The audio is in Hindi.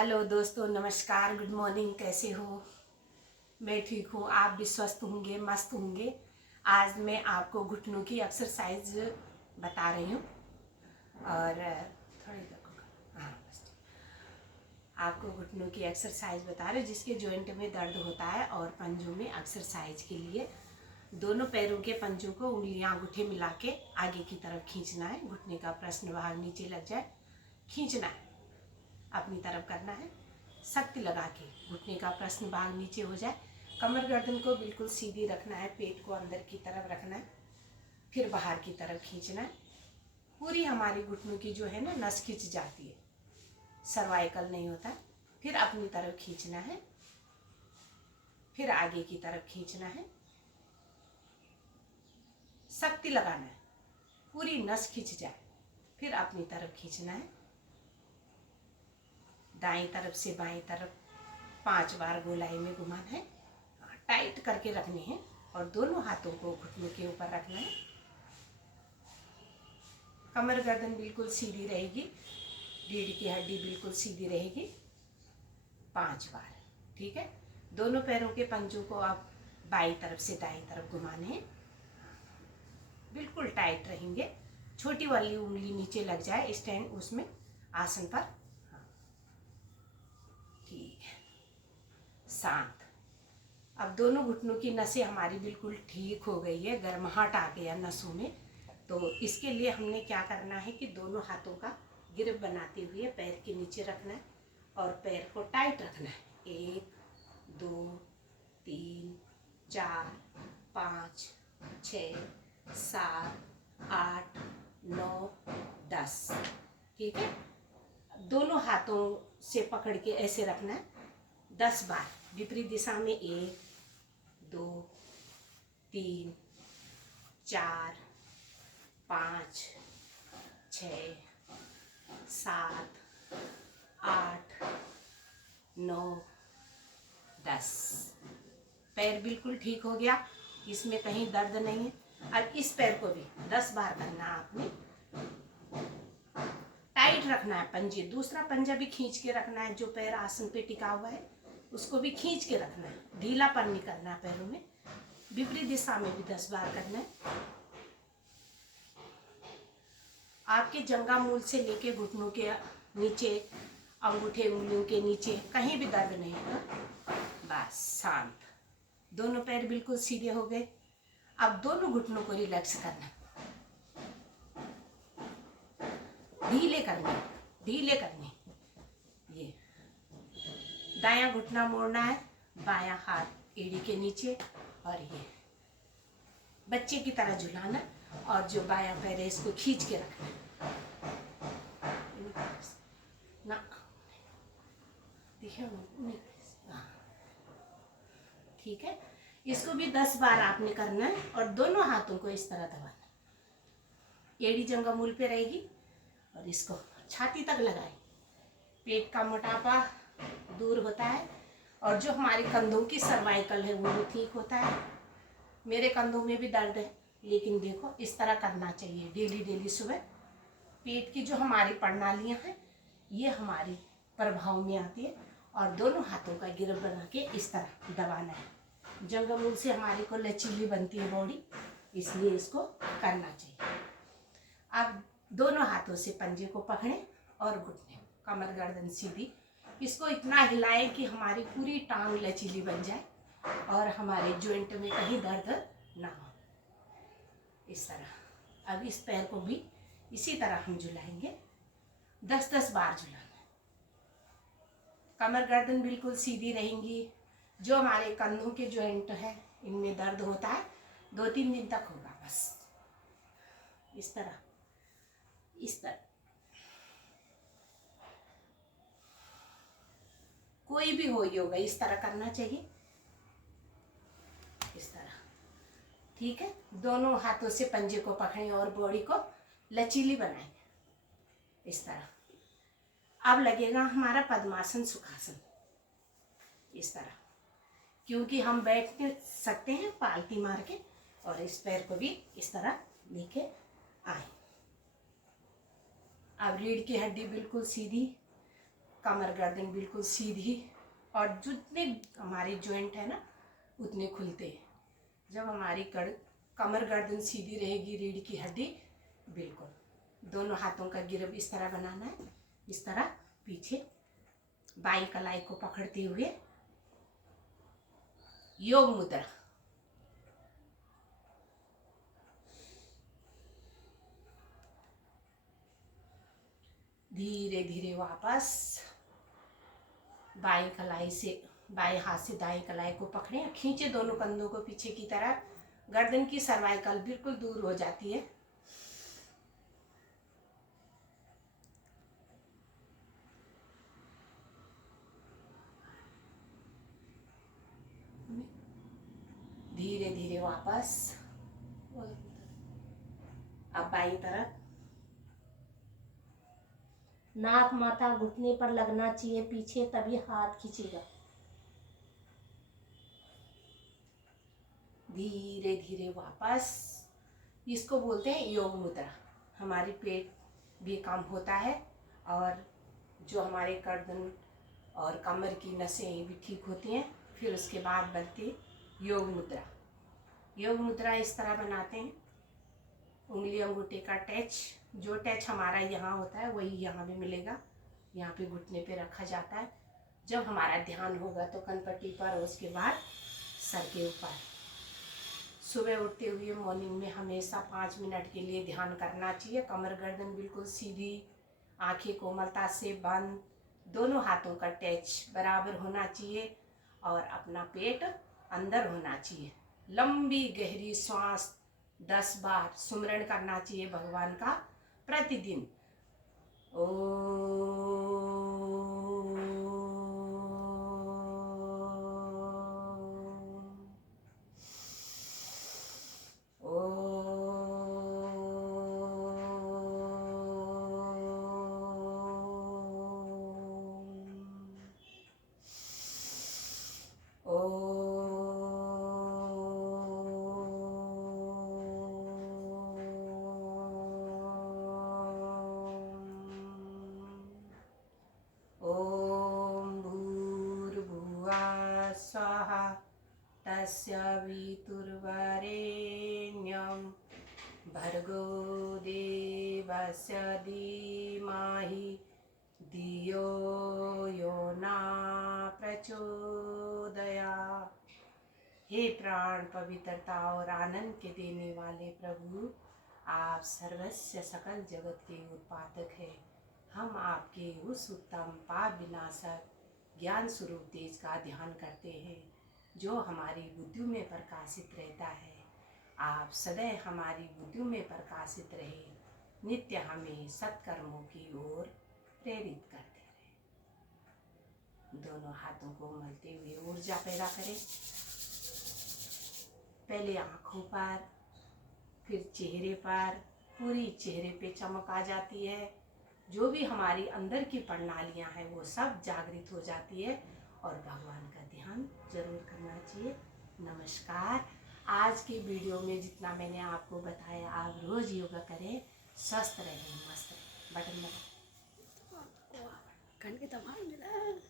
हेलो दोस्तों, नमस्कार, गुड मॉर्निंग। कैसे हो? मैं ठीक हूँ। आप भी स्वस्थ होंगे, मस्त होंगे। आज मैं आपको घुटनों की एक्सरसाइज बता रही हूँ और थोड़ी हाँ बस आपको घुटनों की एक्सरसाइज बता रहे जिसके जॉइंट में दर्द होता है। और पंजों में एक्सरसाइज के लिए दोनों पैरों के पंजों को उंगलियां अंगूठे मिला के आगे की तरफ खींचना है। घुटने का प्रश्न भाग नीचे लग जाए, खींचना है, अपनी तरफ करना है, शक्ति लगा के घुटने का प्रश्न भाग नीचे हो जाए। कमर गर्दन को बिल्कुल सीधी रखना है, पेट को अंदर की तरफ रखना है, फिर बाहर की तरफ खींचना है। पूरी हमारी घुटनों की जो है ना नस खिंच जाती है, सर्वाइकल नहीं होता। फिर अपनी तरफ खींचना है, फिर आगे की तरफ खींचना है, शक्ति लगाना है, पूरी नस खिंच जाए, फिर अपनी तरफ खींचना है। दाईं तरफ से बाईं तरफ 5 बार गोलाई में घुमाना है। टाइट करके रखने हैं और दोनों हाथों को घुटनों के ऊपर रखना है। कमर गर्दन बिल्कुल सीधी रहेगी, रीढ़ की हड्डी बिल्कुल सीधी रहेगी। 5 बार, ठीक है। दोनों पैरों के पंजों को आप बाईं तरफ से दाईं तरफ घुमाने हैं, बिल्कुल टाइट रहेंगे। छोटी वाली उंगली नीचे लग जाए स्टैंड उसमें आसन पर। ठीक है, शांत। अब दोनों घुटनों की नसें हमारी बिल्कुल ठीक हो गई है, गर्माहट आ गया नसों में। तो इसके लिए हमने क्या करना है कि दोनों हाथों का ग्रिप बनाते हुए पैर के नीचे रखना है और पैर को टाइट रखना है। 1 2 3 4 5 6 7 8 9 10, ठीक है। दोनों हाथों से पकड़ के ऐसे रखना है 10 बार विपरीत दिशा में। 1 2 3 4 5 6 7 8 9 10। पैर बिल्कुल ठीक हो गया, इसमें कहीं दर्द नहीं है। अब इस पैर को भी 10 बार करना है आपने। टाइट रखना है पंजे, दूसरा पंजा भी खींच के रखना है। जो पैर आसन पे टिका हुआ है उसको भी खींच के रखना है, ढीलापन नहीं करना है पैरों में। विपरीत दिशा में भी 10 बार करना है। आपके जंघा मूल से लेके घुटनों के नीचे, अंगूठे उंगलियों के नीचे कहीं भी दर्द नहीं होगा। बस शांत। दोनों पैर बिल्कुल सीधे हो गए। अब दोनों घुटनों को रिलैक्स करना है, ढीले करने, ढीले करने। ये दायां घुटना मोड़ना है, बायां हाथ एड़ी के नीचे और ये बच्चे की तरह झुलाना। और जो बायां पैर है इसको खींच के रखना ना, देखिए ठीक है। इसको भी 10 बार आपने करना है और दोनों हाथों को इस तरह दबाना। एड़ी जंघा मूल पे रहेगी और इसको छाती तक लगाए। पेट का मोटापा दूर होता है और जो हमारे कंधों की सर्वाइकल है वो भी ठीक होता है। मेरे कंधों में भी दर्द है, लेकिन देखो इस तरह करना चाहिए डेली डेली सुबह। पेट की जो हमारी प्रणालियां हैं ये हमारी प्रभाव में आती है और दोनों हाथों का गिरफ बना के इस तरह दबाना है। जंघा मूल से हमारी को लचीली बनती है बॉडी, इसलिए इसको करना चाहिए। अब दोनों हाथों से पंजे को पकड़ें और घुटने, कमर गर्दन सीधी। इसको इतना हिलाएं कि हमारी पूरी टांग लचीली बन जाए और हमारे जॉइंट में कहीं दर्द ना हो। इस तरह अब इस पैर को भी इसी तरह हम झुलाएंगे, 10-10 बार झुलाना है। कमर गर्दन बिल्कुल सीधी रहेंगी। जो हमारे कंधों के जॉइंट है इनमें दर्द होता है 2-3 दिन तक होगा, बस इस तरह, इस तरह। कोई भी हो योगा इस तरह करना चाहिए, इस तरह, ठीक है। दोनों हाथों से पंजे को पकड़ें और बॉडी को लचीली बनाएंगे इस तरह। अब लगेगा हमारा पद्मासन सुखासन, इस तरह, क्योंकि हम बैठ नहीं सकते हैं पालती मार के। और इस पैर को भी इस तरह लेके आए। अब रीढ़ की हड्डी बिल्कुल सीधी, कमर गर्दन बिल्कुल सीधी, और जितने हमारे जॉइंट है ना उतने खुलते हैं। जब हमारी कमर गर्दन सीधी रहेगी, रीढ़ की हड्डी बिल्कुल, दोनों हाथों का गिरब इस तरह बनाना है, इस तरह पीछे बाई कलाई को पकड़ते हुए योग मुद्रा। धीरे धीरे वापस बाई कलाई से, बाएं हाथ से दाएं कलाई को पकड़ें, खींचे दोनों कंधों को पीछे की तरफ, गर्दन की सर्वाइकल बिल्कुल दूर हो जाती है। धीरे धीरे वापस, अब बाई तरफ, नाक माथा घुटने पर लगना चाहिए पीछे, तभी हाथ खींचेगा। धीरे धीरे वापस, इसको बोलते हैं योग मुद्रा। हमारी पेट भी काम होता है और जो हमारे गर्दन और कमर की नसें भी ठीक होती हैं। फिर उसके बाद बनती योग मुद्रा। योग मुद्रा इस तरह बनाते हैं, उंगली अंगूठे का टच, जो टच हमारा यहाँ होता है वही यहाँ भी मिलेगा। यहाँ पे घुटने पे रखा जाता है। जब हमारा ध्यान होगा तो कनपट्टी पर, और उसके बाद सर के ऊपर। सुबह उठते हुए मॉर्निंग में हमेशा 5 मिनट के लिए ध्यान करना चाहिए। कमर गर्दन बिल्कुल सीधी, आंखें कोमलता से बंद, दोनों हाथों का टच बराबर होना चाहिए और अपना पेट अंदर होना चाहिए। लंबी गहरी सांस 10 बार सुमरण करना चाहिए भगवान का प्रतिदिन। स्वाहा तस्य वितुर्वरेण्यं भर्गो देवस्य धीमहि धियो यो न प्रचोदयात्। हे प्राण पवित्रता और आनंद के देने वाले प्रभु, आप सर्वस्व सकल जगत के उत्पादक हैं। हम आपके उस उत्तम पाप विनाशक ज्ञान स्वरूप तेज का ध्यान करते हैं जो हमारी बुद्धि में प्रकाशित रहता है। आप सदैव हमारी बुद्धि में प्रकाशित रहे, नित्य हमें सत्कर्मों की ओर प्रेरित करते रहे। दोनों हाथों को मलते हुए ऊर्जा पैदा करें। पहले आँखों पर, फिर चेहरे पर, पूरी चेहरे पे चमक आ जाती है। जो भी हमारी अंदर की प्रणालियाँ हैं वो सब जागृत हो जाती है और भगवान का ध्यान जरूर करना चाहिए। नमस्कार। आज की वीडियो में जितना मैंने आपको बताया, आप रोज़ योगा करें, स्वस्थ रहें, मस्त रहें। बटन दबाएं।